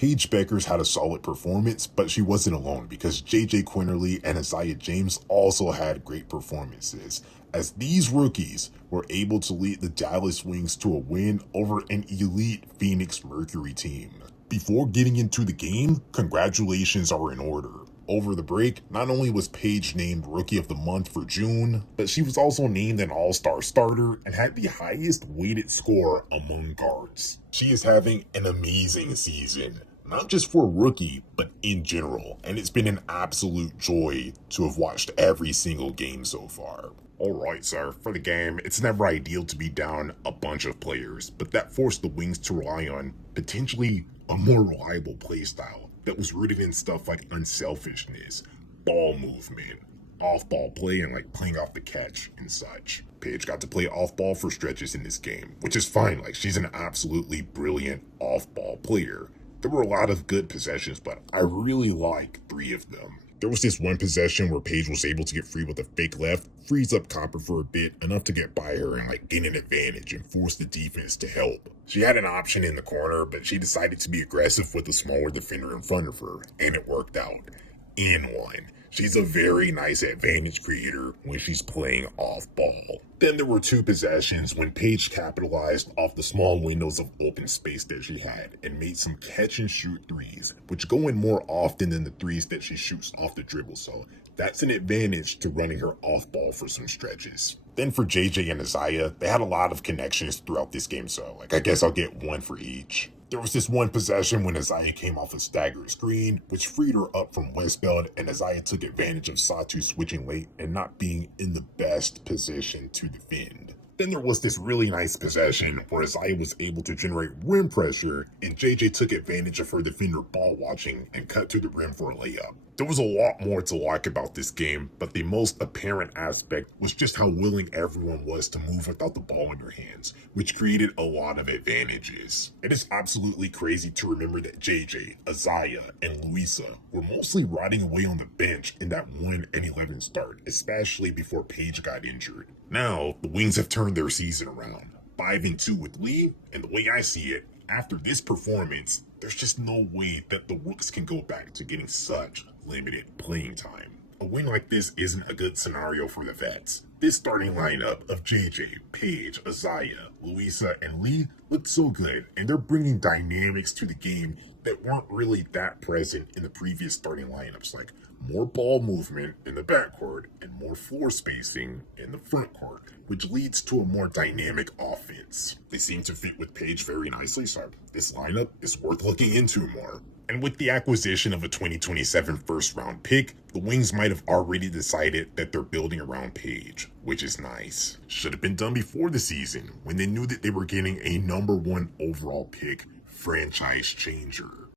Paige Bueckers had a solid performance, but she wasn't alone because Quinerly and Aziaha also had great performances, as these rookies were able to lead the Dallas Wings to a win over an elite Phoenix Mercury team. Before getting into the game, congratulations are in order. Over the break, not only was Paige named Rookie of the Month for June, but she was also named an All-Star starter and had the highest weighted score among guards. She is having an amazing season, not just for a rookie, but in general, and it's been an absolute joy to have watched every single game so far. Alright, sir, for the game, it's never ideal to be down a bunch of players, but that forced the Wings to rely on potentially a more reliable play style that was rooted in stuff like unselfishness, ball movement, off-ball play, and like playing off the catch and such. Paige got to play off-ball for stretches in this game, which is fine. Like, she's an absolutely brilliant off-ball player. There were a lot of good possessions, but I really like 3 of them. There was this one possession where Paige was able to get free with a fake left, frees up Copper for a bit, enough to get by her and like gain an advantage and force the defense to help. She had an option in the corner, but she decided to be aggressive with a smaller defender in front of her, and it worked out. In one. She's a very nice advantage creator when she's playing off ball. Then there were 2 possessions when Paige capitalized off the small windows of open space that she had and made some catch and shoot threes, which go in more often than the threes that she shoots off the dribble, so that's an advantage to running her off ball for some stretches. Then for JJ and Aziaha, they had a lot of connections throughout this game, so like I guess I'll get 1 for each. There was this one possession when Aziaha came off a staggered screen, which freed her up from Westbeld, and Aziaha took advantage of Satu switching late and not being in the best position to defend. Then there was this really nice possession where Aziaha was able to generate rim pressure, and JJ took advantage of her defender ball watching and cut to the rim for a layup. There was a lot more to like about this game, but the most apparent aspect was just how willing everyone was to move without the ball in their hands, which created a lot of advantages. It is absolutely crazy to remember that JJ, Aziaha, and Louisa were mostly riding away on the bench in that 1-11 start, especially before Paige got injured. Now, the Wings have turned their season around, 5-2 with Lee, and the way I see it, after this performance, there's just no way that the Rooks can go back to getting such limited playing time. A win like this isn't a good scenario for the vets. This starting lineup of JJ, Paige, Aziaha, Louisa, and Lee looks so good, and they're bringing dynamics to the game that weren't really that present in the previous starting lineups, like more ball movement in the backcourt and more floor spacing in the frontcourt, which leads to a more dynamic offense. They seem to fit with Paige very nicely, so this lineup is worth looking into more. And with the acquisition of a 2027 first-round pick, the Wings might have already decided that they're building around Paige, which is nice. Should have been done before the season, when they knew that they were getting a #1 overall pick, franchise changer.